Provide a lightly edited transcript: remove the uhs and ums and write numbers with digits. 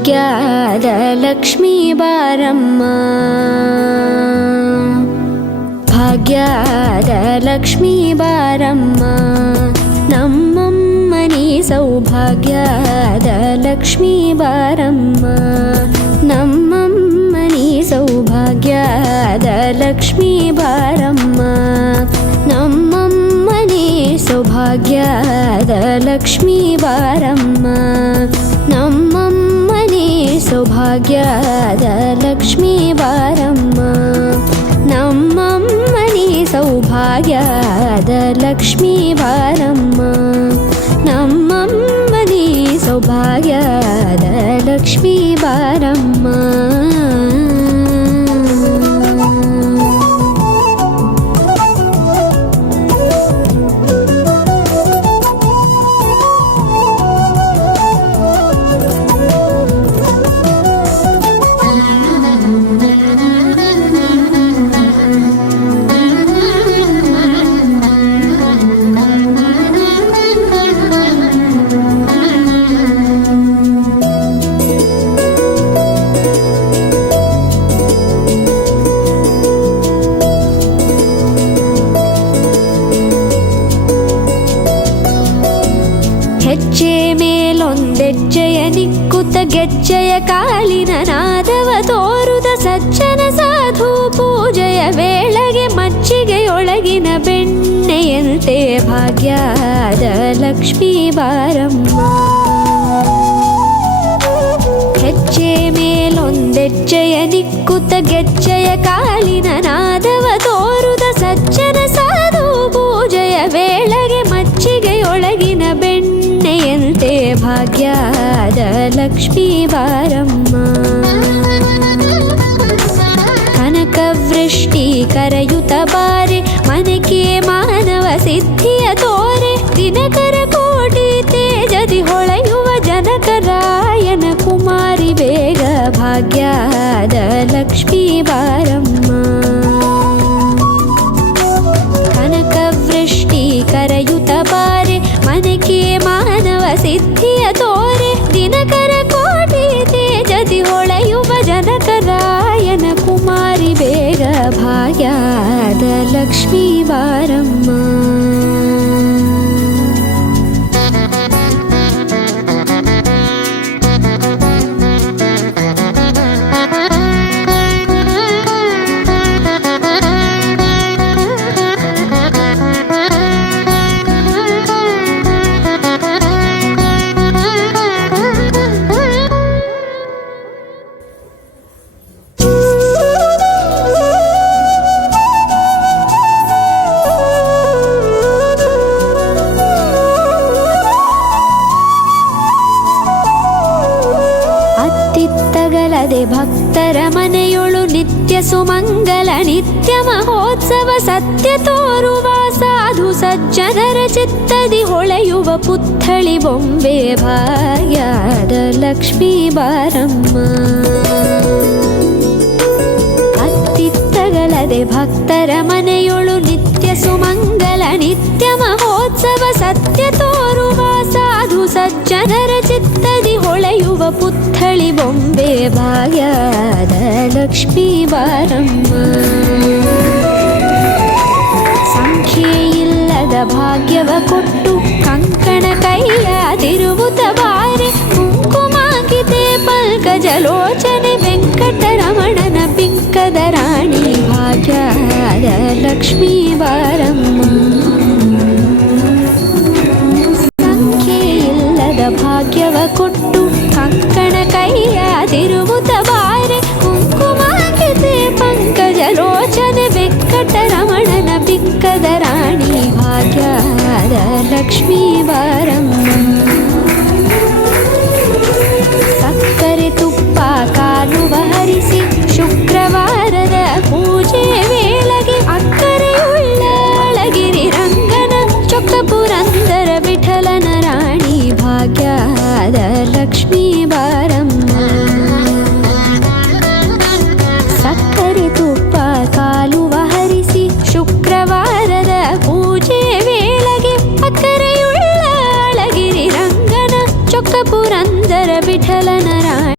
ಭಾಗ್ಯದ ಲಕ್ಷ್ಮೀ ಬಾರಮ್ಮ, ಭಾಗ್ಯದ ಲಕ್ಷ್ಮೀ ಬಾರಮ್ಮ, ನಮ್ಮಮ್ಮನಿ ಸೌಭಾಗ್ಯದ ಲಕ್ಷ್ಮೀ ಬಾರಮ್ಮ, ನಮ್ಮಮ್ಮನಿ ಸೌಭಾಗ್ಯದ ಲಕ್ಷ್ಮೀ ಬಾರಮ್ಮ, ನಮ್ಮಮ್ಮನಿ ಸೌಭಾಗ್ಯದ ಲಕ್ಷ್ಮೀ ಬಾರಮ್ಮ, ನಮ್ಮಮ್ಮನಿ ಸೌಭಾಗ್ಯದ ಲಕ್ಷ್ಮೀ ಬಾರಮ್ಮ, ನಮ್ಮಮ್ಮನಿ ಸೌಭಾಗ್ಯದ ಲಕ್ಷ್ಮೀ ಬಾರಮ್ಮ, ನಮ್ಮಮ್ಮನಿ ಸೌಭಾಗ್ಯದ ಲಕ್ಷ್ಮೀ ಬಾರಮ್ಮ. ಹೆಜ್ಜೆ ಮೇಲೊಂದೆಜ್ಜೆಯ ನಿಕ್ಕುತ್ತ ಗೆಜ್ಜೆಯ ಕಾಲಿನ ನಾದವ ತೋರುದ ಸಜ್ಜನ ಸಾಧು ಪೂಜೆಯ ವೇಳೆಗೆ ಮಜ್ಜಿಗೆಯೊಳಗಿನ ಬೆಣ್ಣೆಯಂತೆ ಭಾಗ್ಯದ ಲಕ್ಷ್ಮೀ ಬಾರಮ್ಮ, ಹೆಜ್ಜೆ ಮೇಲೊಂದೆಜ್ಜೆಯ ನಿಕ್ಕುತ್ತ ಗೆಜ್ಜೆಯ ಕಾಲಿನ ನಾದವ ತೋರುದ ಸಜ್ಜನ ಸಾಧು ಪೂಜೆಯ ವೇಳೆಗೆ ಮಜ್ಜಿಗೆಯೊಳಗಿನ ಬೆಣ್ಣೆಯಂತೆ ಭಾಗ್ಯದ ಲಕ್ಷ್ಮೀ ಬಾರಮ್ಮ, ಕನಕವೃಷ್ಟಿ ಕರೆಯುತ್ತ ಬಾರೆ ಮನಕೆ ಮಾನವ ಸಿದ್ಧಿಯ ತೋರೆ, ದಿನಕರ ಕೋಟಿ ತೇಜದಿ ಹೊಳೆಯುವ ಜನಕರಾಯನ ಕುಮಾರಿ ಬೇಗ ಭಾಗ್ಯದ ಲಕ್ಷ್ಮೀ ಬಾರಮ್ಮ, ಕನಕವೃಷ್ಟಿ ಕರೆಯುತ್ತ ಬಾರೆ ಮನಕೆ ಮಾನವ ಸಿದ್ಧಿಯ ತೋರೆ, ದಿನಕರ ಕೋಟಿ ತೇಜದಿ ಹೊಳೆಯುವ ಜನಕರಾಯನ ಕುಮಾರಿ ಬೇಗ ಭಾಗ್ಯದ ಲಕ್ಷ್ಮೀ ಬಾರಮ್ಮ. ಅತ್ತಿತ್ತಗಲದೆ ಭಕ್ತರ ಮನೆಯೊಳು ನಿತ್ಯ ಸುಮಂಗಲ ನಿತ್ಯ ಮಹೋತ್ಸವ, ಸತ್ಯ ತೋರುವ ಸಾಧು ಸಜ್ಜನರ ಚಿತ್ತದಿ ಹೊಳೆಯುವ ಪುತ್ಥಳಿ ಬೊಂಬೆ ಭಾಗ್ಯದ ಲಕ್ಷ್ಮೀ ಬಾರಮ್ಮ, ಅತ್ತಿತ್ತಗಲದೆ ಭಕ್ತರ ಮನೆಯೊಳು ನಿತ್ಯ ಸುಮಂಗಲ ನಿತ್ಯ ಮಹೋತ್ಸವ, ಸತ್ಯ ತೋರುವ ಸಾಧು ಸಜ್ಜನರ ಚಿತ್ತದಿ ಹೊಳೆಯುವ ಪುತ್ಥಳಿ ಬೊಂಬೆ ಭಾಗ್ಯದ ಲಕ್ಷ್ಮೀ ಬಾರಮ್ಮ, ಸಂಖ್ಯೆಯಿಲ್ಲದ ಭಾಗ್ಯವ ಕೊಟ್ಟು ಕಂಕಣ ಕೈಯಾದಿರುವುದ ಬಾರೆ, ಕುಂಕುಮಾಕಿತೆ ಪಲ್ಕಜಲೋಚನೆ ವೆಂಕಟರಮಣನ ಪಿಂಕದ ರಾಣಿ ಭಾಗ್ಯದ ಲಕ್ಷ್ಮೀ ಬಾರಮ್ಮ, ಸಂಖ್ಯೆಯಿಲ್ಲದ ಭಾಗ್ಯವ ಕೊಟ್ಟು ಕಂಕಣ ಕೈಯಾದಿರುವುದ ಬಾರೆ, ಕುಂಕುಮಾಕಿತೆ ಪಂಕಜಲೋಚನೆ ವೆಂಕಟರಮಣನ ಪಿಂಕದ ರಾಣಿ ಭಾಗ್ಯದ ಲಕ್ಷ್ಮೀ ಬಾರಮ್ಮ, ಸಕ್ಕರೆ ತುಪ್ಪ ಕಾಲುವ ಹರಿಸಿ ಶುಕ್ರವಾರದ ಪೂಜೆ ವೇಳೆಗೆ ಅಕ್ಕರೆಯುಳ್ಳ ಅಳಗಿರಿ ರಂಗನ ಚೊಕ್ಕ ಪುರಂದರ ವಿಠಲನ ರಾಣಿ ಭಾಗ್ಯದ ಲಕ್ಷ್ಮೀ ಬಾರಮ್ಮ, ಸಕ್ಕರೆ ತುಪ್ಪ ಕಾಲುವ ಹರಿಸಿ ಶುಕ್ರವಾರದ ಪೂಜೆ ವೇಳೆಗೆ ಅಕ್ಕರೆಯುಳ್ಳ ಅಳಗಿರಿ ರಂಗನ ಚೊಕ್ಕ ಪುರಂದರ ವಿಠಲನ